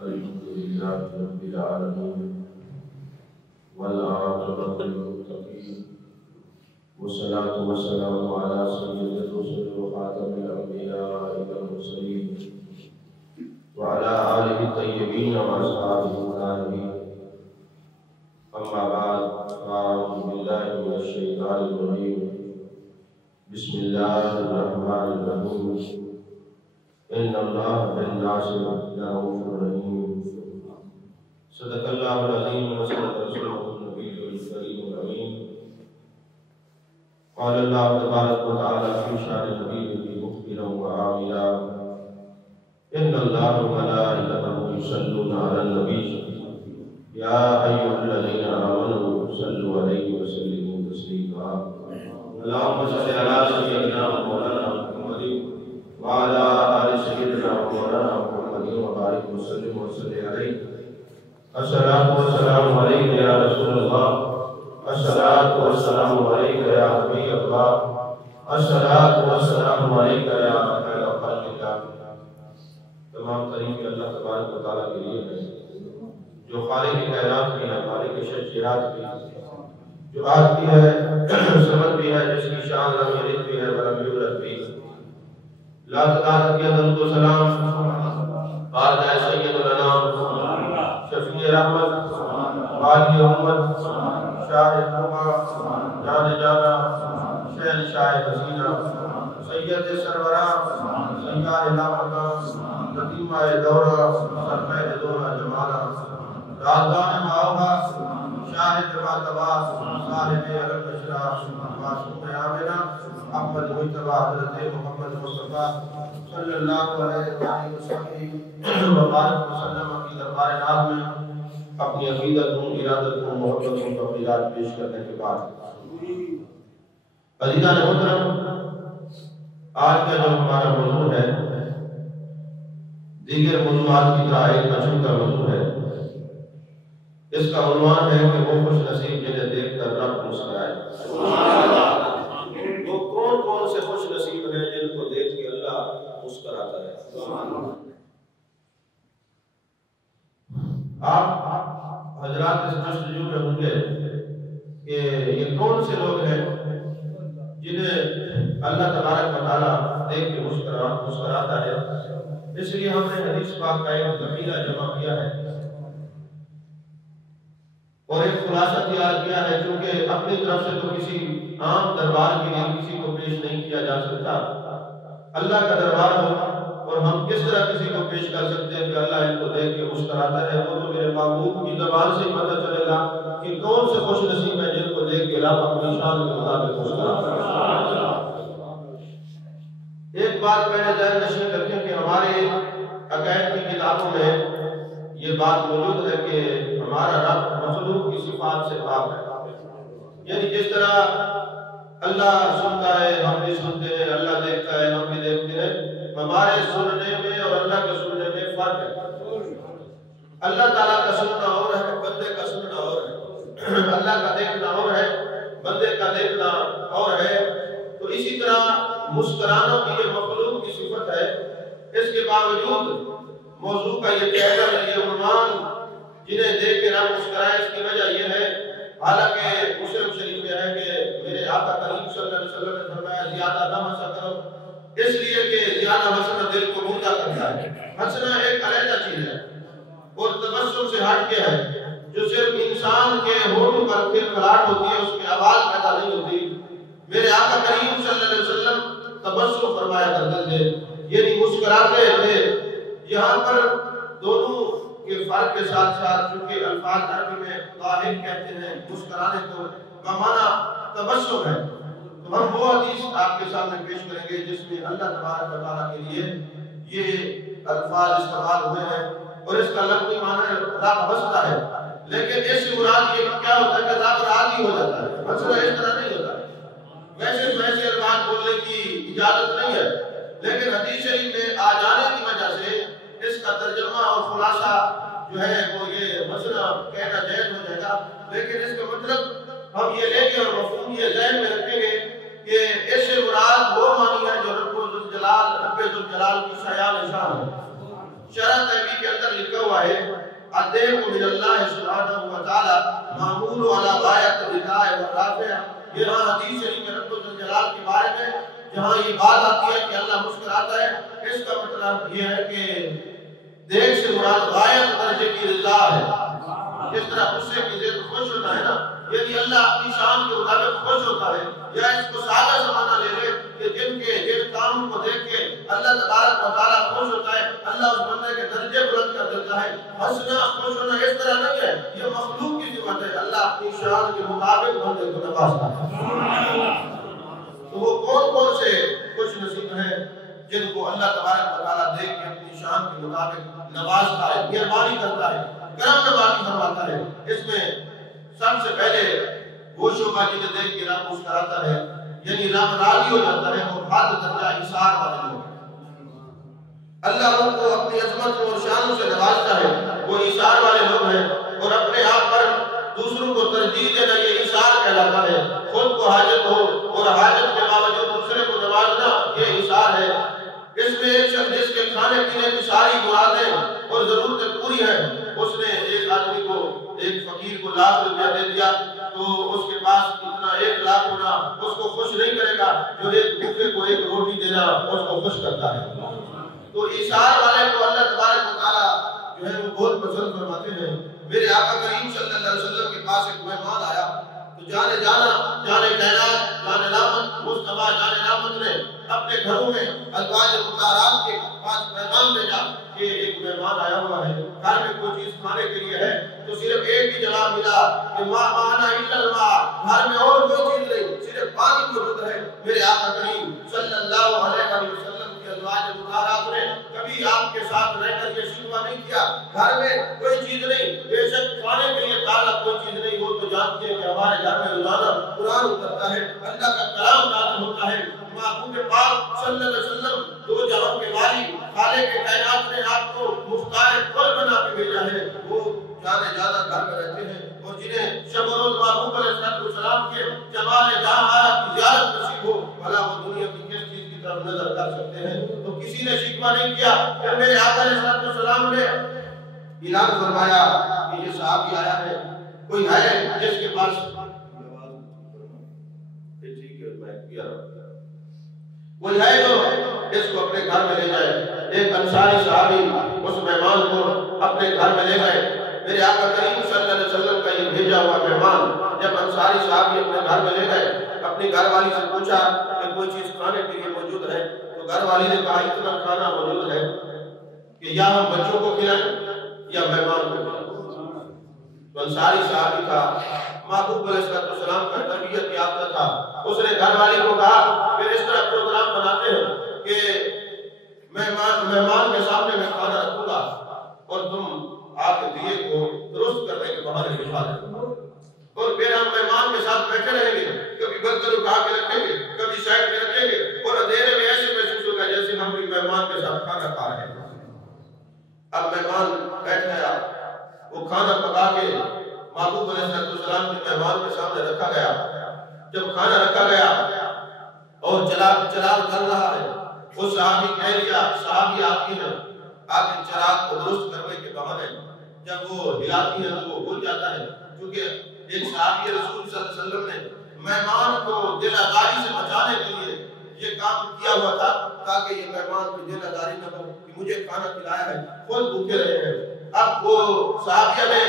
الحمد لله رب العالمين والعاقبة للمتقين والصلاة والسلام على سيد الرسل وخاتم الأنبياء والمرسلين وعلى آله الطيبين وأصحابه الطاهرين. أما بعد، فأعوذ بالله من الشيطان الرجيم. بسم الله الرحمن الرحيم. إن الله بالناس لرؤوف رحيم. صدق الله العظيم وصدق رسوله النبي الكريم الأمين. قال الله تبارك وتعالى في شأن نبيه مخبرا وعاملا: إن الله وملائكته يصلون على النبي يا أيها الذين آمنوا صلوا عليه وسلموا تسليما. اللهم صل على سيدنا مولانا محمد وعلى آل سيدنا مولانا محمد وبارك وسلم عليه. الصلاة والسلام عليك يا رسول الله، الصلاة والسلام عليك يا حبيب الله، الصلاة والسلام عليك يا خير خلق الله. تمام تعریف اللہ تبارک و تعالیٰ کے لیے ہے جو خالق کائنات بھی ہے، خالق شجرات بھی ہے، جو آج بھی ہے، سمت بھی ہے، جس کی شان رم یلد بھی ہے ورم یولد بھی ہے. لا تعداد کی درود و سلام والد سید الانام شفیع رحمت والی امت شاہ قوما جان جانا شہن شاہ حسینہ سید سروران سیار مقام قدیمہ دورہ سرمید دورہ جمالہ رازدان معاوہ شاہد ماتباس صاحب علم نشرہ معصوم آمنہ احمد مجتبہ حضرت محمد مصطفیٰ صلی اللہ علیہ وسلم وبارک وسلم کی دربار ناز میں اپنی عقیدت و ارادت و محبت و تفضیلات پیش کرنے کے بعد، عزیزان محترم، آج کا جو ہمارا موضوع ہے دیگر موضوعات کی طرح ایک اچھوتا موضوع ہے. اس کا عنوان ہے کہ وہ خوش نصیب جنہیں دیکھ کر رب مسکرائے. وہ کون کون سے خوش نصیب ہیں جن کو دیکھ کے اللہ مسکراتا ہے. آپ حضرات اس جستجو میں ہوں گے کہ یہ کون سے لوگ ہیں جنہیں اللہ تبارک و تعالیٰ دیکھ کے مسکراتا ہے. اس لیے ہم نے حدیث پاک کا ایک ذخیرہ جمع کیا ہے اور ایک خلاصہ تیار کیا ہے. چونکہ اپنی طرف سے تو کسی عام دربار کے لیے کسی کو پیش نہیں کیا جا سکتا، اللہ کا دربار ہو اور ہم کس طرح کسی کو پیش کر سکتے ہیں کہ اللہ ان کو دیکھ کے مسکراتا ہے. وہ تو میرے محبوب کی زبان سے ہی پتہ چلے گا کہ کون سے خوش نصیب ہیں جن کو دیکھ کے رب اپنی شان کے مطابق مسکراتا ہے. ایک بات پہلے ذہن نشین رکھیں کہ ہمارے عقائد کی کتابوں میں یہ بات موجود ہے کہ ہمارا رب مخلوق کی صفات سے پاک ہے. یعنی جس طرح اللہ سنتا ہے ہم بھی سنتے ہیں، اللہ دیکھتا ہے ہم بھی دیکھتے ہیں، ہمارے سننے میں اور اللہ کے سننے میں فرق ہے. اللہ تعالیٰ کا سننا اور ہے، بندے کا سننا اور ہے. اللہ کا دیکھنا اور ہے، بندے کا دیکھنا اور ہے. تو اسی طرح مسکرانا کی یہ مخلوق کی صفت ہے. اس کے باوجود موضوع کا یہ ٹائٹل، یہ عنوان جنہیں دیکھ کے رب مسکرائے، اس کی وجہ یہ ہے حالانکہ مسلم شریف میں ہے کہ میرے آقا کریم صلی اللہ علیہ وسلم نے فرمایا زیادہ نہ ہنسا کرو، اس لیے کہ زیادہ ہنسنا دل کو مردہ کرتا ہے. ہنسنا ایک علیحدہ چیز ہے اور تبسم سے ہٹ کے ہے جو صرف انسان کے ہونٹوں پر کھلکھلاہٹ ہوتی ہے، اس میں آواز پیدا نہیں ہوتی. میرے آقا کریم صلی اللہ علیہ وسلم تبسم فرمایا کرتے تھے، یعنی مسکراتے تھے. یہاں پر دونوں کے فرق کے ساتھ ساتھ چونکہ الفاظ عربی میں ضاحک کہتے ہیں مسکرانے کو، کا معنی تبسم ہے. تو ہم وہ حدیث آپ کے سامنے پیش کریں گے جس میں اللہ تبارک و تعالیٰ کے لیے یہ الفاظ استعمال ہوئے ہیں اور اس کا لفظی معنی رب ہنستا ہے. لیکن اس سے مراد یہ کیا ہوتا ہے کہ رب راضی ہو جاتا ہے. ہنسنا اس طرح نہیں ہوتا. ویسے الفاظ بولنے کی اجازت نہیں ہے، لیکن حدیث شریف میں آ جانے کی وجہ سے اس کا ترجمہ اور خلاصہ جو ہے وہ یہ مسئلہ کہنا جائز ہو جائے گا. لیکن اس کا مطلب ہم یہ لیں گے اور مفہوم یہ ذہن میں رکھیں گے کہ اس سے مراد وہ معنی ہے جو رب ذوالجلال کی شایان شان ہے. شرح تحبی کے اندر لکھا ہوا ہے الدین من اللہ سبحانہ و تعالی معمول علی غایت الرضا والرافع. یہ حدیث شریف میں رب الجلال کے بارے میں جہاں یہ بات آتی ہے کہ اللہ مسکراتا ہے، اس کا مطلب یہ ہے کہ دیکھ سے مراد غایت درجے کی رضا ہے. جس طرح غصے کی ذات خوش ہوتا ہے نا، یعنی اللہ اپنی شان کے مطابق خوش ہوتا ہے. یا اس کو سادہ زمانہ لے لے کہ جن کاموں کو دیکھ کے اللہ تبارک و تعالیٰ خوش ہوتا ہے، اللہ اس بندے کے درجے بلند کر دیتا ہے. ہنسنا خوش ہونا اس طرح نہیں ہے، یہ مخلوق کی صفت ہے. اللہ اپنی شان کے مطابق بندے کو نوازتا ہے. تو وہ کون سے خوش نصیب ہیں جن کو اللہ تبارک و تعالیٰ دیکھ کے اپنی شان کے مطابق نوازتا ہے، مہربانی کرتا ہے، کرم نوازی فرماتا ہے. اس میں سب سے پہلے وہ شعبہ جنہیں دیکھ کے رب مسکراتا ہے، یعنی رب راضی ہو جاتا ہے، اور حد درجہ ایثار والے لوگ. اللہ ان کو اپنی عظمت اور شان سے نوازتا ہے، وہ ایثار والے لوگ ہیں. اور اپنے آپ پر دوسروں کو ترجیح دینا یہ ایثار کہلاتا ہے. خود کو حاجت ہو اور حاجت کے باوجود دوسرے کو نوازنا یہ ایثار ہے. اس میں ایک شخص جس کے کھانے پینے کی ساری مرادیں اور ضرورتیں پوری ہیں، اس نے ایک آدمی کو، ایک فقیر کو ₹1,00,000 دے دیا، تو اس کے پاس اتنا 1,00,000 ہونا اس کو خوش نہیں کرے گا جو ایک بھوکے کو ایک روٹی دینا اس کو خوش کرتا ہے. تو ایثار والے کو اللہ تبارک و تعالیٰ جو ہے وہ بہت پسند فرماتے ہیں. میرے آقا کریم صلی اللہ علیہ وسلم کے پاس ایک مہمان آیا، تو جانے کائنات، جانے رحمت، مصطفیٰ جانے رحمت نے اپنے گھروں میں ازواج مطہرات کے پاس پیغام بھیجا کہ ایک مہمان آیا ہوا ہے، گھر میں کوئی چیز کھانے کے لیے ہے. تو صرف ایک ہی جواب ملا کہ ما معنا الا الماء، گھر میں اور کوئی چیز نہیں، صرف پانی موجود ہے. میرے آقا کریم صلی اللہ علیہ وسلم کی ازواج مطہرات نے کبھی آپ کے ساتھ رہ کر یہ شکوہ نہیں کیا گھر میں کوئی چیز نہیں، بے شک کھانے کے لیے تازہ کوئی چیز نہیں. وہ تو جانتے ہیں کہ ہمارے گھر میں روزانہ قرآن اترتا ہے، اللہ کا کلام نازل ہوتا ہے. محبوب پاک صلی اللہ علیہ وسلم دو جہاں کے والی خالق کائنات نے آپ کو مختار کل بنا کے بھیجا ہے. وہ جانے جانا گھر میں رہتے ہیں، اور جنہیں شب و روز محبوب علیہ السلام کے جمال جہاں کی زیارت نصیب ہو، بھلا وہ دنیا کی کس چیز کی طرف نظر کر سکتے ہیں. تو کسی نے شکوہ نہیں کیا. پھر میرے آقا علیہ السلام نے اعلان فرمایا کہ یہ صحابی آیا ہے، کوئی ہے جس کے پاس کوئی ہے جو اس کو اپنے گھر میں لے جائے. ایک انصاری صحابی اس مہمان کو اپنے گھر میں لے گئے. میرے آقا کریم صلی اللہ علیہ وسلم کا یہ بھیجا ہوا مہمان جب انصاری صحابی اپنے گھر میں لے گئے، اپنی گھر والی سے پوچھا کہ کوئی چیز کھانے کے لیے موجود ہے. تو گھر والی نے کہا اتنا کھانا موجود ہے کہ یا ہم بچوں کو کھلائیں یا مہمان کو کھلائیں. تو انصاری صحابی تھا، محبوب علیہ السلام کا تربیت یافتہ تھا. اس نے گھر والی کو کہا پھر اس طرح پروگرام بناتے ہیں کہ مہمان کے سامنے میں کھانا رکھوں گا اور تم آپ کے دیے کو درست کرنے کے بہانے بٹھا دیں، اور پھر ہم مہمان کے ساتھ بیٹھے رہیں گے، کبھی برتن اٹھا کے رکھیں گے، کبھی سائڈ میں رکھیں گے، اور اندھیرے میں ایسے محسوس ہوگا جیسے ہم بھی مہمان کے ساتھ کھانا کھا رہے ہیں. اب مہمان بیٹھ گیا، وہ کھانا پکا کے محبوب علیہ السلام کے مہمان کے سامنے رکھا گیا. جب کھانا رکھا گیا اور چراغ جل رہا ہے، وہ صحابی کہہ لیا صحابی آتی ہے، آپ کے چراغ کو درست کرنے کے بہانے جب وہ ہلاتی ہے تو وہ بھول جاتا ہے. کیونکہ ایک صحابی رسول صلی اللہ علیہ وسلم نے مہمان کو دل آزاری سے بچانے کے لیے یہ کام کیا ہوا تھا تاکہ یہ مہمان کی دل آزاری نہ ہو کہ مجھے کھانا کھلایا ہے، خود بھوکے رہے ہیں. اب وہ صحابیہ نے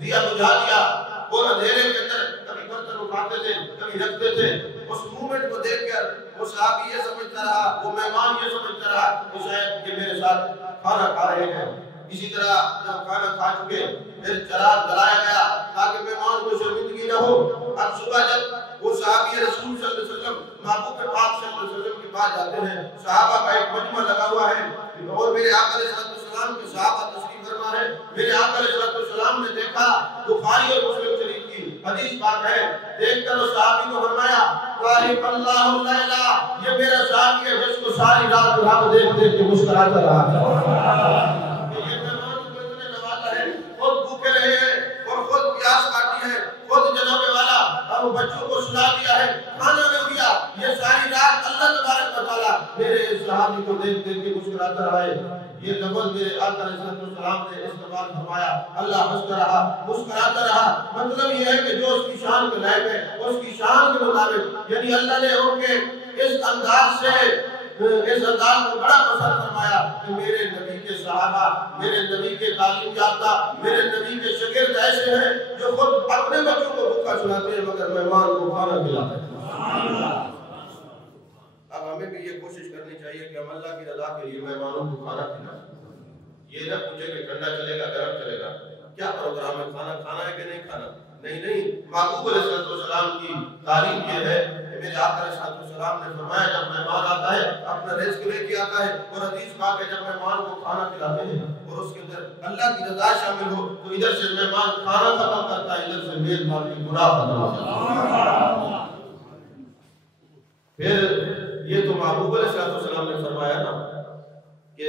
دیا بجھا دیا اور اندھیرے کے اندر کبھی برتن اٹھاتے تھے کبھی رکھتے تھے. اس مومنٹ کو دیکھ کر وہ صحابی یہ سمجھتا رہا، وہ مہمان یہ سمجھتا رہا کہ شاید یہ میرے ساتھ کھانا کھا رہے ہیں. اسی طرح جب کھانا کھا چکے پھر چراغ جلایا گیا تاکہ مہمان کو شرمندگی نہ ہو. اب صبح جب وہ صحابی رسول صلی اللہ علیہ وسلم محبوب پاک صلی اللہ علیہ وسلم کے پاس جاتے ہیں، صحابہ کا ایک مجمع لگا ہوا ہے اور میرے آقا علیہ السلام کے صحابہ تشریف فرما ہے. میرے آقا علیہ السلام نے دیکھا، بخاری اور مسلم شریف کی حدیث پاک ہے، دیکھ کر اس صحابی کو فرمایا طارق اللہ اللیلہ، یہ میرا صحابی ہے جس کو ساری رات رات دیکھ دیکھ کے مسکراتا رہا ہے. یہ مہمان کو اتنے نوازا ہے، خود بھوکے رہے ہیں اور خود پیاس کاٹی ہے، خود جناب والا اب بچوں کو سلا دیا ہے، کھانا نہ دیا. یہ ساری رات اللہ تبارک و تعالیٰ میرے صحابی کو دیکھ دیکھ کے مسکراتا رہا ہے. یہ لفظ میرے آقا علیہ السلام نے استقبال فرمایا، اللہ ہنستا رہا، مسکراتا رہا۔ مطلب یہ ہے کہ جو اس کی شان کے لائق ہے اس کی شان کے مطابق، یعنی اللہ نے ان کے اس انداز کو بڑا پسند فرمایا کہ میرے نبی کے صحابہ، میرے نبی کے تعلیم یافتہ، میرے نبی کے شاگرد ایسے ہیں جو خود اپنے بچوں کو بھوکا سلاتے ہیں مگر مہمان کو کھانا کھلاتے ہیں۔ اب ہمیں بھی یہ کوشش کرنی چاہیے کہ ہم اللہ کی رضا کے لیے مہمانوں کو کھانا کھلائیں۔ یہ نہ پوچھے کہ ٹھنڈا چلے گا گرم چلے گا، کیا پروگرام ہے، کھانا ہے کہ نہیں کھانا؟ نہیں، محبوب علیہ السلام کی تعلیم یہ ہے کہ میرے آقا علیہ السلام نے فرمایا جب مہمان آتا ہے اپنا رزق لے کے آتا ہے، اور حدیث پاک ہے جب مہمان کو کھانا کھلاتے ہیں اور اس کے اندر اللہ کی رضا شامل ہو تو ادھر سے مہمان کھانا ختم کرتا ہے، ادھر سے میزبان کی گناہ ختم ہو جاتا ہے۔ پھر یہ تو محبوب علیہ السلام نے فرمایا نا کہ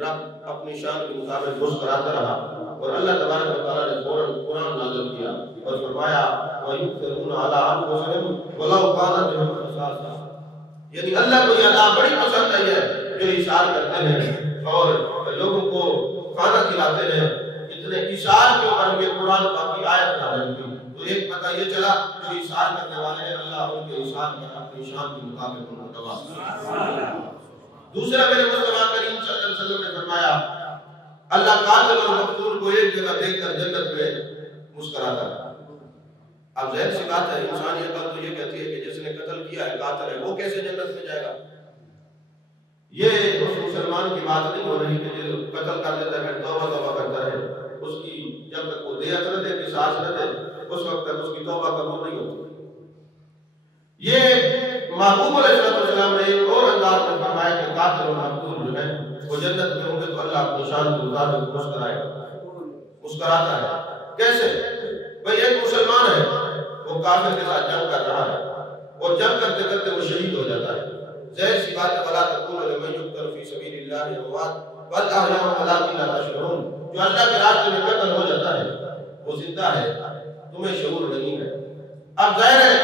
رب اپنی شان کے مطابق مسکراتا رہا، اور اللہ تبارک و تعالیٰ نے فوراً قرآن نازل کیا اور فرمایا وَيُؤْثِرُونَ عَلَىٰ أَنفُسِهِمْ وَلَوْ كَانَ بِهِمْ خَصَاصَةٌ، یعنی اللہ کو یہ ادا بڑی پسند ہے جو اشار کرتے ہیں اور لوگوں کو کھانا کھلاتے ہیں۔ اتنے اشار کے اوپر یہ قرآن پاک کی آیت نازل کی، تو ایک پتہ یہ چلا جو اشار کرنے والے ہیں اللہ ان کے اشار پر اپنی شان کے مطابق ان کو نوازتا۔ دوسرا میرے مصطفیٰ کریم صلی اللہ علیہ وسلم نے فرمایا اللہ قاتل اور مقتول کو ایک جگہ دیکھ کر جنت میں مسکراتا ہے۔ اب ظاہر سی بات ہے انسانی عقل تو یہ کہتی ہے کہ جس نے قتل کیا ہے قاتل ہے وہ کیسے جنت میں جائے گا؟ یہ اس مسلمان کی بات نہیں ہو رہی کہ جو قتل کر دیتا ہے توبہ کرتا ہے، اس کی جب تک وہ دیت نہ دے قصاص نہ دے اس وقت تک اس کی توبہ قبول نہیں ہوتی۔ یہ محبوب علیہ السلام نے ایک اور انداز میں فرمایا کہ قاتل اور مقتول جو ہے وہ جنت میں ہوں گے تو اللہ اپنی شان کے مطابق مسکراتا ہے۔ کیسے؟ بھئی ایک مسلمان ہے وہ کافر کے ساتھ جنگ کر رہا ہے اور جنگ کرتے کرتے وہ شہید ہو جاتا ہے، ظاہر سی بات ہے وَلَا تَقُولُوا لِمَن يُقْتَلُ فِي سَبِيلِ اللَّهِ أَمْوَاتٌ بَلْ أَحْيَاءٌ وَلَٰكِن لَا تَشْعُرُونَ، جو اللہ کے راستے میں قتل ہو جاتا ہے وہ زندہ ہے تمہیں شعور نہیں ہے۔ اب ظاہر ہے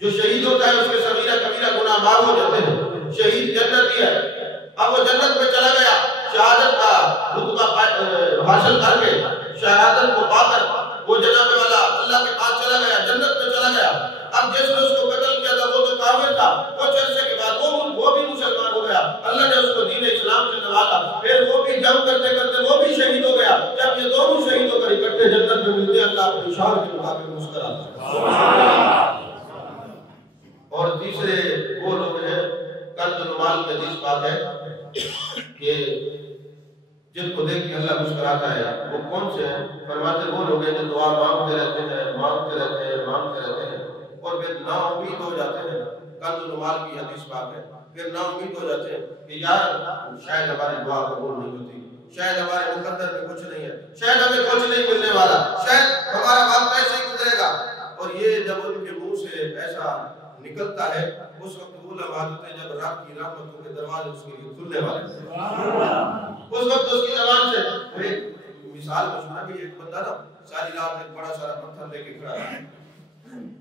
جو شہید ہوتا ہے اس کے صغیرہ کبیرہ گناہ معاف ہو جاتے ہیں، شہید جنتی ہے۔ اب وہ جنت میں چلا گیا، شہادت کا رتبہ حاصل کر کے شہادت کو پا کر وہ جناب والا اللہ کے پاس چلا گیا، جنت میں چلا گیا۔ اب جس نے اس کو قتل کیا تھا وہ تو کافر تھا، کچھ عرصے کے بعد وہ بھی مسلمان ہو گیا، اللہ نے اس کو دین اسلام سے نوازا، پھر وہ بھی جنگ کرتے کرتے وہ بھی شہید ہو گیا۔ جب یہ دونوں شہید ہو کر اکٹھے جنت میں ملتے ہیں اللہ اپنی شان کے مطابق مسکراتا ہے۔ اور تیسرے وہ لوگ ہیں کنز المال میں حدیث بات ہے کہ جن کو دیکھ کے اللہ مسکراتا ہے وہ کون سے ہیں؟ فرماتے وہ لوگ ہیں جو دعا مانگتے رہتے ہیں اور پھر نا امید ہو جاتے ہیں۔ کنز المال کی حدیث بات ہے، پھر نا امید ہو جاتے ہیں کہ یار شاید ہماری دعا قبول نہیں ہوتی، شاید ہمارے مقدر میں کچھ نہیں ہے، شاید ہمیں کچھ نہیں ملنے والا، شاید ہمارا وقت ایسے ہی گزرے گا۔ اور یہ جب ان کے منہ سے ایسا نکلتا ہے اس وقت وہ لمحات ہوتے ہیں جب رب کی رحمتوں کے دروازے اس کے لیے کھلنے والے ہیں۔ اس وقت اس کی زبان سے ایک مثال میں سنا کہ ایک بندہ نا ساری رات ایک بڑا سارا پتھر لے کے کھڑا رہا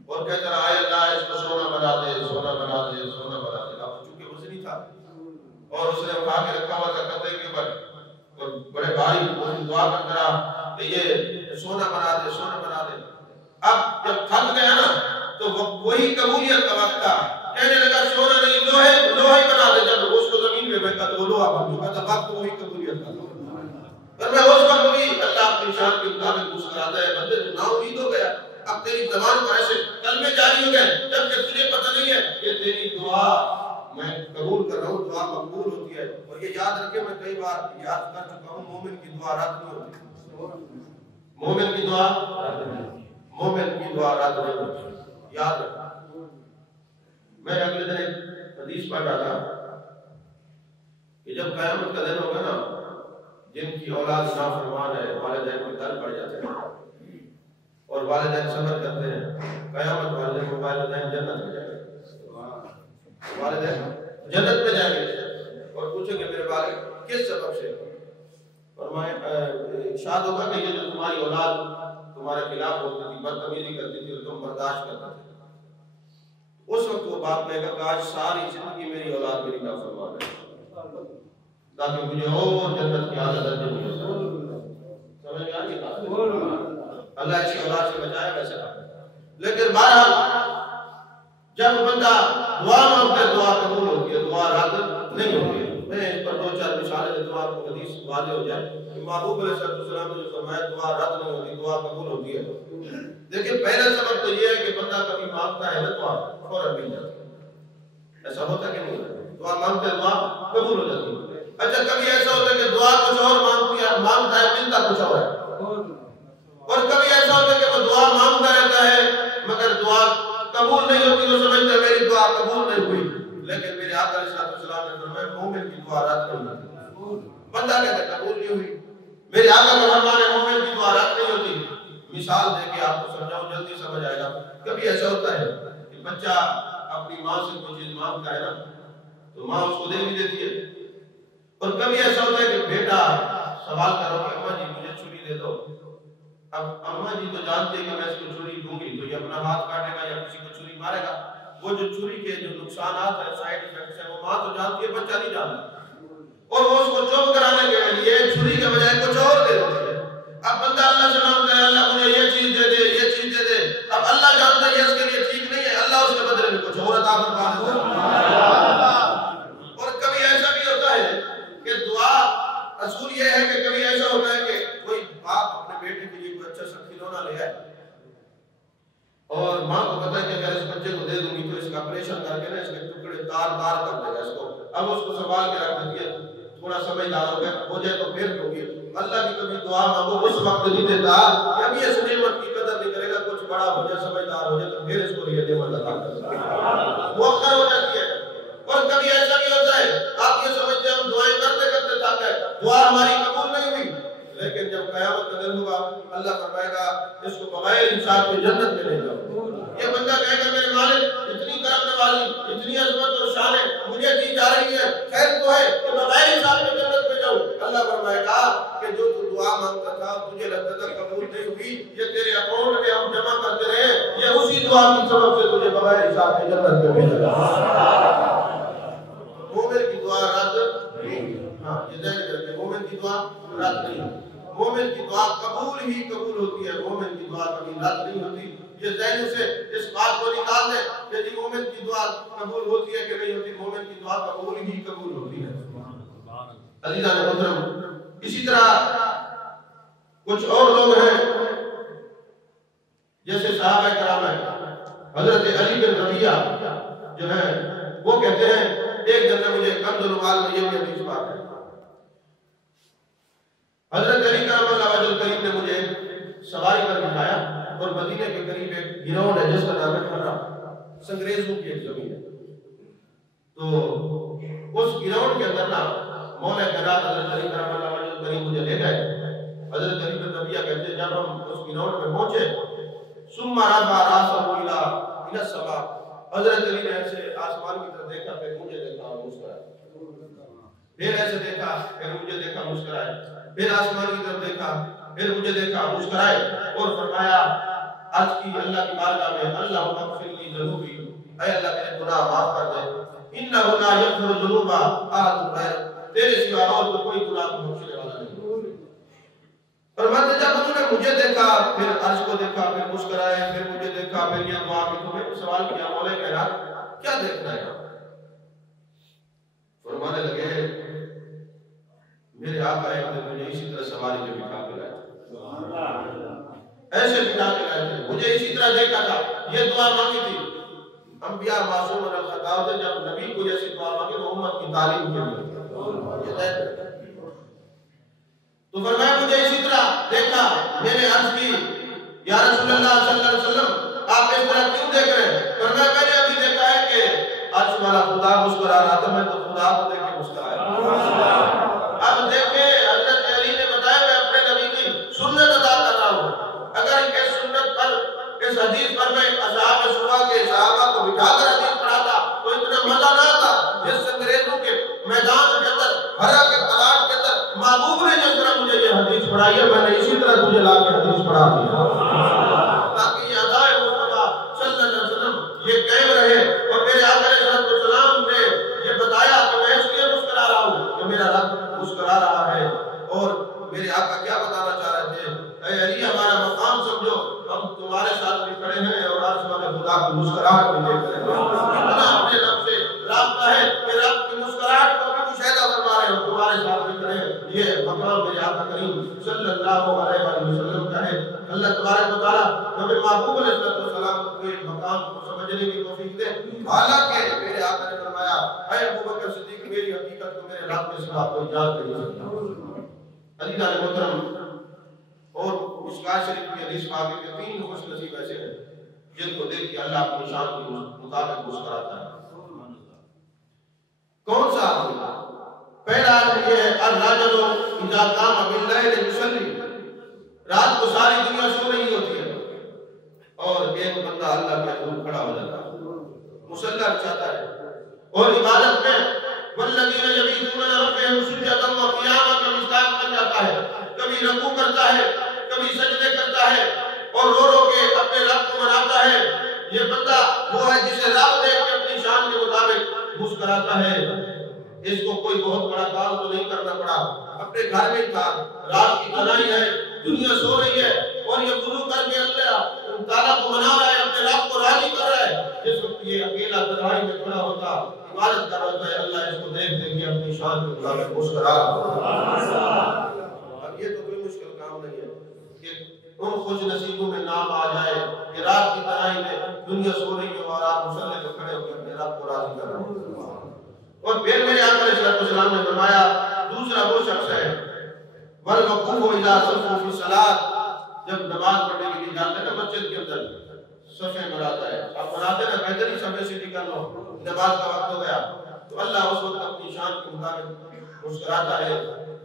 اور کہتا رہا اے اللہ اس کو سونا بنا دے، سونا بنا دے، سونا بنا دے۔ اب چونکہ وزنی تھا اور اس نے اٹھا کے رکھا ہوا تھا کندھے کے اوپر اور بڑے بھاری دعا کرتا رہا کہ یہ سونا بنا دے، سونا بنا دے۔ اب جب تھک گیا نا تو وہی قبولیت کا وقت تھا، کہنے لگا سونا نہیں لوہے بنا دے۔ جب اس کو زمین پہ پھینکا تو وہ لوہا بن چکا تھا، وقت وہی قبولیت کا تھا۔ پر میں اس وقت بھی اللہ اپنی شان کے مطابق مسکراتا ہے، بندے تو نا امید ہو گیا، اب تیری زبان پر ایسے کلمے جاری ہو گئے جبکہ تجھے پتہ نہیں ہے کہ تیری دعا میں قبول کر رہا ہوں، دعا مقبول ہوتی ہے۔ اور یہ یاد رکھے، میں کئی بار یاد کر چکا ہوں، مومن کی دعا رد نہیں ہوتی، مومن کی دعا رد نہیں ہوتی، یاد رکھنا۔ میں اگلے دن ایک حدیث پڑھ رہا تھا کہ جب قیامت کا دن ہوگا نا، جن کی اولاد نافرمان ہے والدین کے در پڑ جاتے ہیں اور والدین صبر کرتے ہیں، قیامت والے دن والدین جنت میں جائیں گے، والدین جنت میں جائیں گے اور پوچھیں گے میرے والد کس سبب سے؟ فرمائے ارشاد ہوگا کہ یہ جو تمہاری اولاد تمہارے خلاف ہوتی تھی، بدتمیزی کرتی تھی اور تم برداشت کرتے تھے، اس وقت وہ باپ کہے گا کہ آج ساری زندگی میری اولاد میری نافرمان ہے، تاکہ مجھے اور جنت کی اعلیٰ درجے مل سکے. سمجھ میں آ گئی بات؟ اللہ اس کی اولاد سے بچائے ویسے کہا. لیکن بہرحال جب بندہ دعا مانگتا ہے دعا قبول ہوتی ہے، دعا رد نہیں ہوتی ہے. میں اس پر 2-4 مثالیں دیتا ہوں آپ کو حدیث واضح ہو جائے. محبوب علیہ السلام نے جو فرمایا دعا رد نہیں ہوتی، دعا قبول ہوتی ہے. لیکن پہلا سبب تو یہ ہے کہ بندہ کبھی مانگتا ہے دعا فوراً مل جاتی ہے. ایسا ہوتا کہ نہیں؟ دعا مانگتے ہیں دعا قبول ہو جاتی ہے. اچھا کبھی ایسا ہوتا ہے کہ دعا کچھ اور مانگتا ہے ملتا کچھ اور ہے. اور کبھی ایسا ہوتا ہے کہ وہ دعا مانگتا رہتا ہے مگر دعا قبول نہیں ہوتی، تو سمجھتے ہیں میری دعا قبول نہیں ہوئی. لیکن میرے آقا علیہ السلام نے فرمایا مومن کی دعا رد نہیں ہوتی. بندہ کہتا ہے قبول نہیں ہوئی، میرے آقا کا فرمان ہے مومن کی دعا رد نہیں ہوتی. مثال دے کے آپ کو سمجھاؤں جلدی سمجھ آئے گا. کبھی ایسا ہوتا ہے کہ بچہ اپنی ماں سے کوئی چیز مانگتا ہے نا تو ماں اس کو دے بھی دیتی ہے. اور کبھی ایسا ہوتا ہے کہ بیٹا سوال کرو کہ اماں جی مجھے چھری دے دو. اب اماں جی تو جانتے ہیں کہ میں اس کو چھری دوں گی تو یہ اپنا ہاتھ کاٹے گا یا کسی کو چھری مارے گا. وہ جو چھری کے جو نقصانات ہیں سائیڈ ایفیکٹس ہیں وہ ماں تو جانتی ہے، بچہ نہیں جانتا. اور وہ اس کو چپ کرانے کے لیے چھری کے بجائے کچھ اور دے دیتی ہے. اب بندہ اللہ سے مانگتا ہے اللہ مجھے یہ چیز دے دے، یہ چیز دے دے. اب اللہ جانتا ہے یہ اس کے لیے ٹھیک نہیں ہے، اللہ اس کے بدلے میں کچھ اور عطا فرما دیتا ہے. اور کبھی ایسا بھی ہوتا ہے کہ دعا اصول یہ ہے کہ کبھی ایسا ہوتا ہے کہ کوئی باپ اپنے بیٹے کے لیے کوئی اچھا سا کھلونا لے آئے اور ماں کو پتہ ہے کہ اگر اس بچے کو دے دوں گی تو اس کا آپریشن کر کے نا اس کے ٹکڑے تار کر دے گا اس کو. اب اس کو سنبھال کے رکھ دیتی ہے، تھوڑا سمجھدار ہو جائے تو پھر ہوگی. اللہ کی کبھی دعا مانگو اس وقت نہیں دیتا کہ ابھی اس نعمت کی قدر نہیں کرے گا، کچھ بڑا ہو جائے سمجھدار ہو جائے تو پھر اس کو یہ نعمت عطا کرتا ہے، مؤخر ہو جاتی ہے. اور کبھی ایسا بھی ہوتا ہے آپ یہ سمجھتے ہیں ہم دعائیں کرتے کرتے تھک گئے، دعا ہماری قبول نہیں ہوئی. لیکن جب قیامت کا دن ہوگا اللہ فرمائے گا اس کو بغیر حساب کے جنت میں لے جاؤ. یہ بندہ کہے گا میرے مالک اتنی کرم نوازی، اتنی عظمت اور شان ہے مجھے دی جا رہی ہے، خیر تو ہے کہ بغیر حساب کے جنت میں جاؤں. اللہ فرمائے گا کہ جو تو دعا مانگتا تھا تجھے لگتا تھا قبول نہیں ہوئی، یہ تیرے اکاؤنٹ میں ہم جمع کرتے رہے، یہ اسی دعا کی سبب سے تجھے بغیر حساب کے جنت میں بھیجا گا. مومن کی دعا رد نہیں. ہاں یہ ذہن میں رکھیں، مومن کی دعا رد نہیں. مومن کی دعا قبول ہی قبول ہوتی ہے، مومن کی دعا کبھی رد نہیں ہوتی. یہ ذہن سے اس بات کو نکال دیں کہ جی مومن کی دعا قبول ہوتی ہے کہ نہیں ہوتی. مومن کی دعا قبول ہی قبول ہوتی ہے. عزیزان محترم اسی طرح کچھ اور لوگ ہیں جیسے صحابہ کرام ہیں. حضرت علی بن ربیعہ جو ہے وہ کہتے ہیں ایک دن میں مجھے کنز المال میں یہ بھی حدیث بات ہے. حضرت علی کرم اللہ وجہ کریم نے مجھے سواری پر بٹھایا اور مدینے کے قریب ایک گراؤنڈ ہے جس کا نام ہے حرہ، سنگریزوں کی ایک زمین ہے. تو اس گراؤنڈ کے اندر نا مولا کائنات حضرت علی کرم اللہ وجہ کریم مجھے لے گئے. حضرت علی بن ربیعہ کہتے ہیں جب ہم اس گراؤنڈ میں پہنچے ثم رفع راسه الى السماء، حضرت علی نے ایسے آسمان کی طرف دیکھا، پھر مجھے دیکھا اور مسکرائے، پھر ایسے دیکھا، پھر مجھے دیکھا مسکرائے، پھر آسمان کی طرف دیکھا، پھر مجھے دیکھا مسکرائے اور فرمایا آج کی اللہ کی بارگاہ میں اللہم اغفر لی ذنوبی، اے اللہ میرے گناہ معاف کر دے. انہ لا یغفر الذنوب احد غیرک، تیرے سوا اور کوئی گناہ کو بخشنے والا نہیں. فرماتے جب انہوں نے مجھے دیکھا، پھر عرش کو دیکھا، پھر مسکرائے، پھر مجھے دیکھا، پھر یہ دعا کی تو میں نے سوال کیا مولا کائنات کیا دیکھنا ہے؟ فرمانے لگے میرے آقا ایک دن مجھے اسی طرح سواری پہ بٹھا کے لائے تھے، ایسے بٹھا کے لائے تھے، مجھے اسی طرح دیکھا تھا، یہ دعا مانگی تھی. انبیاء معصوم اور الخطا ہوتے جب نبی کو جیسی دعا مانگی تو امت کی تعلیم کے لیے. تو فرمایا مجھے اسی طرح دیکھا، میں نے عرض کی یا رسول اللہ صلی اللہ علیہ وسلم آپ اس طرح کیوں دیکھ رہے ہیں؟ فرمایا میں نے ابھی دیکھا ہے کہ عرش والا خدا مسکرا رہا تھا، میں تو خدا کو دیکھ کے مسکرایا. اب دیکھیں حضرت علی نے بتایا میں اپنے نبی کی سنت ادا کر رہا ہوں. اگر اس سنت پر اس حدیث پر میں اصحاب صفا کے صحابہ کو بٹھا کر حدیث پڑھاتا تو اتنا مزہ نہ آتا جس انگریزوں کے میدان کے اندر حرہ کے پلاٹ کے اندر محبوب نے جس طرح مجھے یہ حدیث پڑھائی ہے میں نے اسی طرح تجھے لا کے حدیث پڑھا دیا تاکہ یہ ادائے مصطفیٰ صلی اللہ علیہ وسلم یہ قائم رہے. اور میرے آقا علیہ السلام نے یہ بتایا کہ میں اس لیے مسکرا رہا ہوں کہ میرا رب میرے آقا کیا بتانا چاہ رہے تھے؟ اے علی ہمارا مقام سمجھو، ہم تمہارے ساتھ بھی کھڑے ہیں اور عرش والے خدا کی مسکراہٹ بھی دیکھ رہے ہیں۔ اتنا اپنے رب سے رابطہ ہے کہ رب کی مسکراہٹ کو بھی مشاہدہ فرما رہے ہیں، تمہارے ساتھ بھی کھڑے ہیں۔ یہ مقام میرے آقا کریم صلی اللہ علیہ وسلم کا ہے۔ اللہ تبارک و تعالیٰ ہمیں محبوب علیہ السلام کے مقام کو سمجھنے کی توفیق دے۔ حالانکہ میرے آقا نے فرمایا اے ابوبکر صدیق میری حقیقت کو میرے رب کے سوا کوئی جان نہیں سکتا۔ علی جان محترم، اور مشکات شریف کی حدیث میں آگے کے 3 خوش نصیب ایسے ہیں جن کو دیکھ کے اللہ اپنی شان کے مطابق مسکراتا ہے۔ کون سا آدمی؟ پہلا آدمی یہ ہے الرجل اذا قام باللیل یصلی، رات کو ساری دنیا سو رہی ہوتی ہے اور ایک بندہ اللہ کے حضور کھڑا ہو جاتا ہے، مصلی بچھاتا ہے اور عبادت میں والذین یبیتون لربہم سجدا وقیاما کا مصداق بن جاتا ہے۔ کبھی رکوع کرتا ہے، کبھی سجدے کرتا ہے اور رو رو کے اپنے رب کو مناتا ہے۔ یہ بندہ وہ ہے جسے رب دیکھ کے اپنی شان کے مطابق مسکراتا ہے۔ اس کو کوئی بہت بڑا کام تو نہیں کرنا پڑا، اپنے گھر میں تھا، رات کی تنہائی ہے، دنیا سو رہی ہے اور یہ وضو کر کے اللہ تعالیٰ کو منا رہا ہے، اپنے رب کو راضی کر رہا ہے۔ جس وقت یہ اکیلا تنہائی میں کھڑا ہوتا عبادت کر رہا ہے، اللہ اس کو دیکھ دے کے اپنی شان کے مطابق مسکرا۔ اب یہ تو کوئی مشکل کام نہیں ہے کہ ان خوش نصیبوں میں نام آ جائے کہ رات کی تنہائی میں دنیا سو رہی ہے اور آپ مصلی پہ کھڑے ہو کے اپنے رب کو راضی کر رہے ہیں۔ اور پھر میرے آقا علیہ السلام نے فرمایا دوسرا وہ شخص ہے والوقوف اذا صفوا فی الصلاۃ، جب نماز پڑھنے کے لیے جاتا ہے نا مسجد کے اندر صفیں بناتا ہے، اب بناتے نا بہتر ہی صفیں سیدھی کر لو، نماز کا وقت ہو گیا تو اللہ اس وقت اپنی شان کے مطابق مسکراتا ہے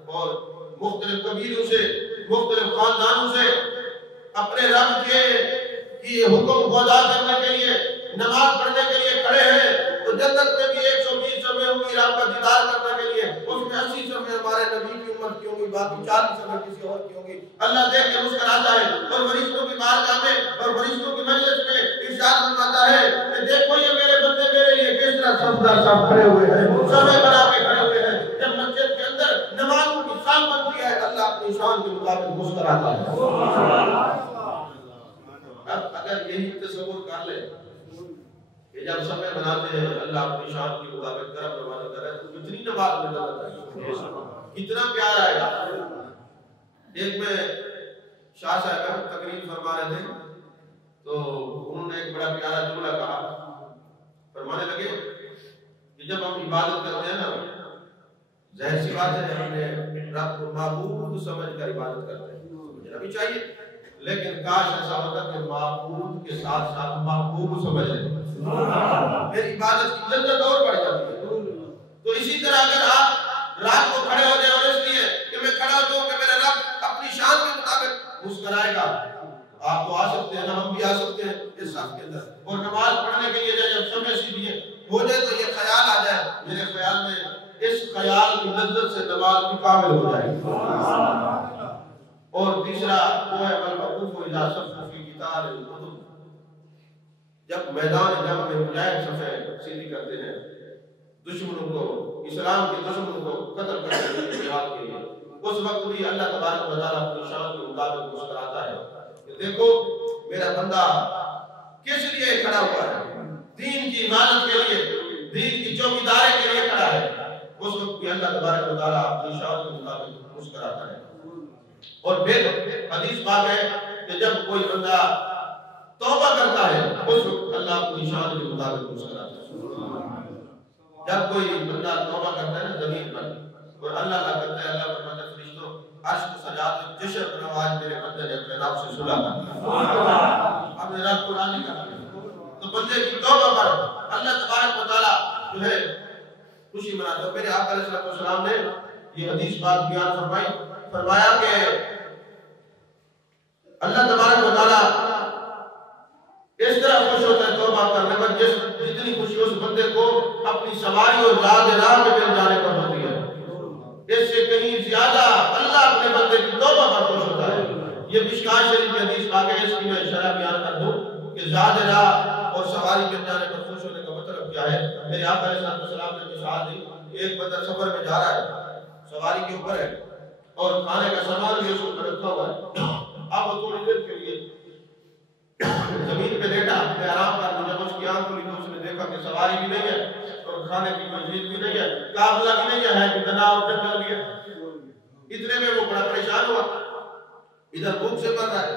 اور مختلف قبیلوں سے مختلف خاندانوں سے اپنے رب کے حکم کو ادا کرنے کے لیے نماز پڑھنے کے لیے کھڑے ہیں۔ تو جنت میں بھی 120 صفیں ہوں گی رب کا دیدار کرنے کے لیے، اس میں 80 صفیں ہمارے نبی کی امت کی ہوں گی، باقی 40 صفیں کسی اور کی ہوں گی۔ اللہ دیکھ کے مسکراتا ہے اور فرشتوں کی بارگاہ میں اور فرشتوں کی مجلس میں ارشاد فرماتا ہے کہ دیکھو یہ میرے بندے میرے لیے کس طرح صف در صف کھڑے ہوئے ہیں، صفیں بنا کے کھڑے ہوئے ہیں۔ جب مسجد کے اندر نمازوں کی شان بنتی ہے اللہ اپنی شان کے مطابق مسکراتا ہے۔ اب اگر یہی تصور کر لیں کہ جب صفیں بناتے ہیں اللہ اپنی شان کے مطابق کرم روانہ کر رہا ہے تو کتنی نماز میں جاتا ہے، کتنا پیار آئے گا۔ ایک میں شاہ صاحب تقریر فرما رہے تھے تو انہوں نے ایک بڑا پیارا جملہ کہا، فرمانے لگے کہ جب ہم عبادت کرتے ہیں نا ظاہر سی بات ہے ہم نے رب کو معبود سمجھ کر عبادت کرتے ہیں، مجھے بھی چاہیے، لیکن کاش ایسا ہوتا کہ معبود کے ساتھ ساتھ محبوب سمجھ لیں، پھر عبادت کی لذت اور بڑھ جاتی ہے۔ تو اسی طرح اگر آپ رات کو کھڑے ہو جائیں اور اس لیے کہ میں کھڑا ہوں کہ میرا رب اپنی شان کے مطابق مسکرائے گا، آپ تو آ سکتے ہیں نا، ہم بھی آ سکتے ہیں اس صف کے اندر اور نماز پڑھنے کے لیے جب سمے سیدھی ہو جائے تو یہ خیال آ جائے، میرے خیال میں اس خیال کی لذت سے نماز بھی کامل ہو جائے گی۔ اور تیسرا وہ ہے والوقوف اذا صفوا فی قتال العدو، جب میدان جنگ میں مجاہد صفیں سیدھی کرتے ہیں دشمنوں کو، اسلام کے دشمنوں کو قتل کرنے کے لیے جہاد کے لیے، اس وقت بھی اللہ تبارک و تعالیٰ اپنی شان کے مطابق مسکراتا ہے کہ دیکھو میرا بندہ کس لیے کھڑا ہوا ہے، دین کی عبادت کے لیے، دین کی چوکیداری کے لیے کھڑا ہے، اس وقت بھی اللہ تبارک و تعالیٰ اپنی شان کے مطابق مسکراتا ہے۔ اور پھر حدیث پاک ہے کہ جب کوئی بندہ توبہ کرتا ہے اس وقت اللہ اپنی شان کے مطابق مسکراتا ہے۔ جب کوئی بندہ توبہ کرتا ہے نا زمین پر اور اللہ کا کرتا ہے، اللہ فرماتا ہے فرشتوں عرش کو سجا دو، جشن بنو آج میرے بندے نے اپنے رب سے صلح کر اپنے رب کو راضی کر لیا، تو بندے کی توبہ پر اللہ تبارک و تعالیٰ جو ہے خوشی مناتا ہے۔ میرے آقا علیہ السلام نے یہ حدیث بات بیان فرمائی، فرمایا کہ اللہ تبارک و تعالیٰ اس طرح خوش ہوتا ہے توبہ کرنے پر جتنی خوشی اس بندے کو اپنی سواری اور زاد راہ میں مل جانے پر ہوتی ہے، اس سے کہیں زیادہ اللہ اپنے بندے کی توبہ پر خوش ہوتا ہے۔ یہ مشکات شریف کی حدیث پاک ہے، اس کی میں شرح بیان کر دوں کہ زاد راہ اور سواری مل جانے پر خوش ہونے کا مطلب کیا ہے۔ میرے آقا علیہ السلام نے مثال دی، ایک بندہ سفر میں جا رہا ہے، سواری کے اوپر ہے اور کھانے کا سامان بھی اس کو رکھا ہوا ہے. اب وہ تھوڑی دیر کے لیے زمین پہ لیٹا میں آرام کر رہا. جب اس کی آنکھ کھلی تو اس نے دیکھا کہ سواری بھی نہیں ہے اور کھانے کی مجید بھی نہیں ہے, قافلہ بھی نہیں ہے, اتنا اور جنگل بھی ہے. اتنے میں وہ بڑا پریشان ہوا, ادھر بھوک سے مر رہا ہے,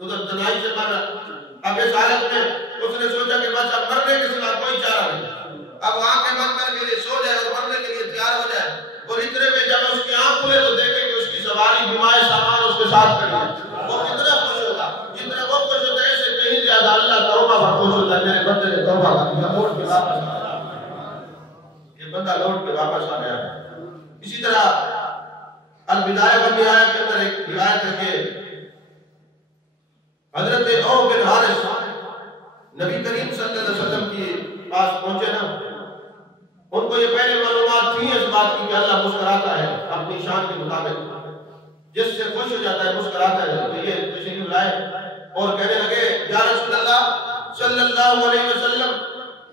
ادھر تنہائی سے مر رہا ہے. اب اس حالت میں اس نے سوچا کہ بس اب مرنے کے سوا کوئی چارہ نہیں, اب آنکھیں بند کر کے لیے سو جائے اور مرنے کے لیے تیار ہو جائے. اور اتنے میں جب اس کی آنکھ کھلے تو دیکھے کہ اس کی سواری بیمائے سامان اس کے ساتھ کھڑی ہے. وہ کتنا خوش ہوگا, جتنا وہ خوش ہوتا ہے اس سے کہیں زیادہ اللہ توبہ پر خوش ہوتا ہے. میرے بندے نے توبہ کر لوٹ کے واپس آ گیا, یہ بندہ لوٹ کے واپس آ گیا. اسی طرح البدایہ والنہایہ کے اندر ایک روایت ہے کہ حضرت عوف بن حارث نبی کریم صلی اللہ علیہ وسلم کی پاس پہنچے نا, ان کو یہ پہلے معلومات تھی اس بات کی کہ اللہ مسکراتا ہے اپنی شان کے مطابق, جس سے خوش ہو جاتا ہے مسکراتا ہے. تو یہ تشریف لائے اور کہنے لگے یا رسول اللہ صلی اللہ علیہ وسلم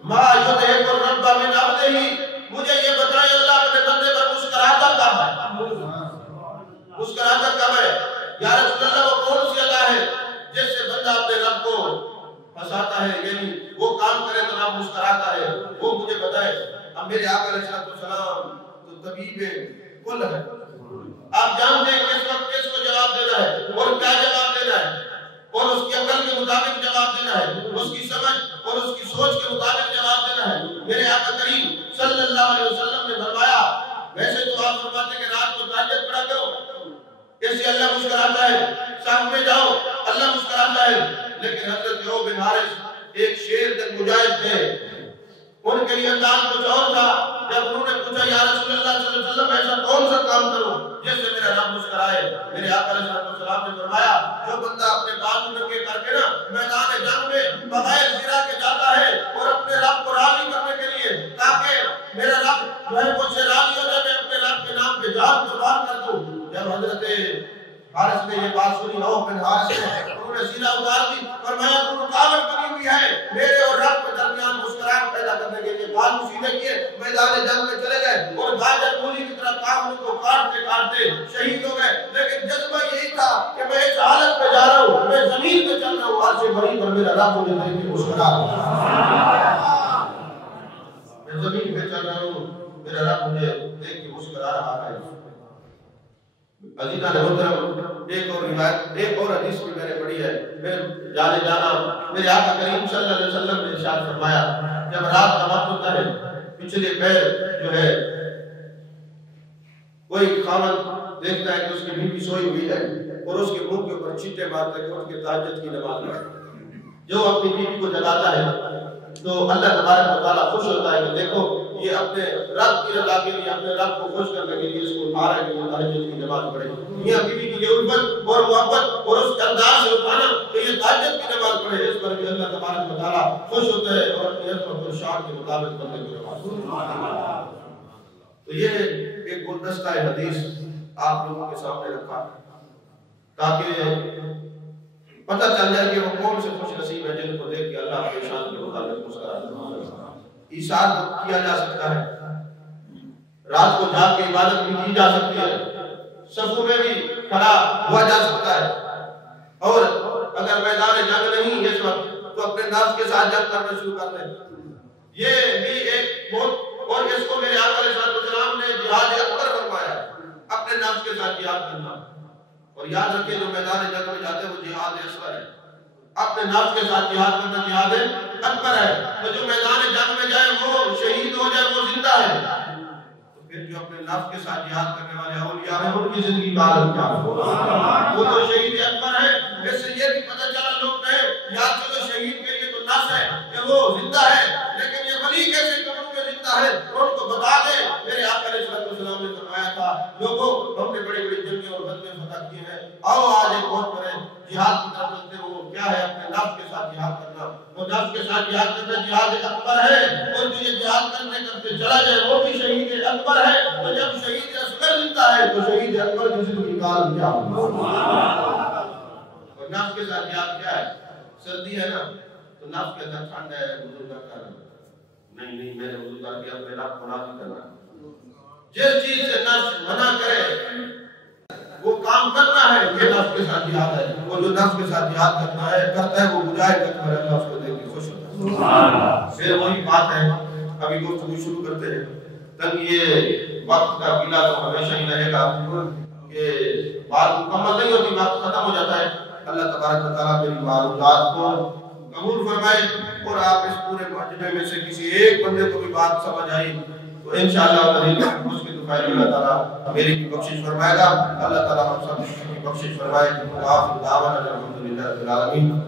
ما یضحک الرب من عبدہ, مجھے یہ بتائیں اللہ اپنے بندے پر مسکراتا کب ہے, مسکراتا کب ہے یا رسول اللہ؟ وہ کون سی ادا ہے جس سے بندہ اپنے رب کو ہنساتا ہے, یعنی وہ کام کرے تو رب مسکراتا ہے, وہ مجھے بتائے. اب میرے آقا علیہ السلام تو طبیب کل ہے, آپ جانتے ہیں کس وقت کس کو جواب دینا ہے اور کیا جواب دینا ہے, اور اس کی عقل کے مطابق جواب دینا ہے, اس کی سمجھ اور اس کی سوچ کے مطابق جواب دینا ہے. میرے آقا کریم صلی اللہ علیہ وسلم نے فرمایا ویسے تو آپ فرماتے ہیں کہ رات کو تہجد پڑھا کرو, اس سے اللہ مسکراتا ہے, صف میں جاؤ اللہ مسکراتا ہے. لیکن حضرت عوف بن حارث ایک شیر تک مجاہد تھے, ان کے لیے انداز کچھ اور تھا. جب انہوں نے پوچھا یا رسول اللہ صلی اللہ علیہ وسلم ایسا کون سا کام کروں جس سے میرا رب مسکرائے, میرے آقا علیہ السلام نے فرمایا جو بندہ اپنے بازو ننگے کر کے نا میدان جنگ میں بغیر زرا کے جاتا ہے اور اپنے رب کو راضی کرنے کے لیے تاکہ میرا رب جو ہے مجھ سے راضی ہو جائے, میں اپنے رب کے نام پہ جان قربان کر دوں. جب حضرت حارث نے یہ بات سنی, عوف بن حارث نے, انہوں نے سینہ اتار دی, فرمایا تو رکاوٹ بنی ہوئی ہے میرے اور رب کے درمیان مسکراہٹ پیدا کرنے کے لیے. بازو سیدھے کیے, میدان جنگ میں چلے گئے اور غاجر مولی کی طرح کافروں کو کاٹتے کاٹتے شہید ہو گئے. لیکن جذبہ یہی تھا کہ میں اس حالت پہ جا رہا ہوں, میں زمین پہ چل رہا ہوں, عرش بری پر میرا رب مجھے دیکھ کے مسکرا رہا ہے, میں زمین پہ چل رہا ہوں, میرا رب مجھے دیکھ کے مسکرا رہا ہے. عزیزان محترم ایک اور روایت, ایک اور حدیث بھی میں نے پڑھی ہے, میں جانے جانا میرے آقا کریم صلی اللہ علیہ وسلم نے ارشاد فرمایا جب رات کا وقت ہوتا ہے پچھلے پیر جو ہے کوئی خاوند دیکھتا ہے کہ اس کی بیوی سوئی ہوئی ہے اور اس کے منہ کے اوپر چھینٹے مارتا ہے کہ اس کے تہجد کی نماز پڑھے, جو اپنی بیوی کو جگاتا ہے تو اللہ تبارک و تعالیٰ خوش ہوتا ہے کہ دیکھو یہ اپنے رب کی رضا کے لیے, اپنے رب کو خوش کرنے کے لیے اس کو اٹھا رہا ہے کہ وہ تہجد کی نماز پڑھے. میاں بیوی کی یہ الفت اور محبت اور اس کے انداز سے اٹھانا کہ یہ تہجد کی نماز پڑھے, اس پر بھی اللہ تبارک و تعالیٰ خوش ہوتا ہے اور اپنی عظمت اور شان کے مطابق بندے کو نماز پڑھے. تو یہ ایک گلدستہ حدیث آپ لوگوں کے سامنے رکھا تاکہ پتہ چل جائے کہ وہ کون سے خوش نصیب ہیں جن کو دیکھ کے اللہ اپنے شان کے مطابق مسکراتا ہے. ایثار کیا جا سکتا ہے, رات کو جاگ کے عبادت بھی کی جا سکتی ہے, صفوں میں بھی کھڑا ہوا جا سکتا ہے, اور اگر میدان جنگ نہیں اس وقت تو اپنے نفس کے ساتھ جنگ کرنا شروع کر دیں. یہ بھی ایک بہت, اور اس کو میرے آقا علیہ السلام نے جہاد اکبر فرمایا, اپنے نفس کے ساتھ جہاد کرنا. اور یاد رکھیں جو میدان جنگ میں جاتے ہیں وہ جہاد اصغر ہے, اپنے نفس کے ساتھ جہاد کرنا جہاد اکبر ہے. تو جو میدان جنگ میں جائے وہ شہید ہو جائے وہ زندہ ہے, تو پھر جو اپنے نفس کے ساتھ جہاد کرنے والے اولیاء ہیں ان کی زندگی کا عالم کیا ہے, وہ تو شہید اکبر ہے. اس سے یہ بھی پتہ چلا لوگ کہیں یاد چلو شہید کے لیے تو نفس ہے کہ وہ زندہ ہے, لیکن یہ ولی کیسے قبر میں زندہ ہے, ان کو بتا دے. میرے آقا علیہ السلام نے فرمایا تھا لوگوں ہم نے بڑی بڑی جنگیں اور غزوے فتح کیے ہیں, آؤ آج ایک بہت بڑے جہاد کی طرف چلتے ہو. کیا ہے اپنے نفس کے ساتھ جہاد کرنا, وہ نفس کے ساتھ جہاد کرنا جہاد اکبر ہے, اور جو یہ جہاد کرتے چلا جائے وہ بھی شہید اکبر ہے. تو جب شہید اصغر زندہ ہے تو شہید اکبر کی زندگی کا عالم کیا ہوگا. اور نفس کے ساتھ جہاد کیا ہے, سردی ہے نا تو نفس کے اندر ٹھنڈ ہے, وضو نہ کرنا, نہیں میں نے وضو کر کے اپنے رب کو راضی کرنا. جس چیز سے نفس منع کرے وہ کام کرنا ہے، یہ نفس کے ساتھ جہاد ہے، اور جو نفس کے ساتھ جہاد کرتا ہے وہ مجاہد اکبر ہے، اللہ اس کو دیکھ کے خوش ہوتا ہے۔ سبحان اللہ۔ پھر وہی بات ہے، ابھی گفتگو شروع کرتے ہیں، تک یہ وقت کا پیلا تو ہمیشہ ہی رہے گا کہ بات مکمل نہیں ہوتی، وقت ختم ہو جاتا ہے۔ اللہ تبارک و تعالیٰ میری معلومات کو قبول فرمائے، اور آپ اس پورے مجمع میں سے کسی ایک بندے کو بھی بات سمجھ آئی تو انشاءاللہ تعالی اس کی دعائیں اللہ تعالیٰ میری بھی بخشش فرمائے گا۔ اللہ تعالیٰ ہم سب کی بخشش فرمائے۔ وآخر دعوانا الحمدللہ رب العالمین۔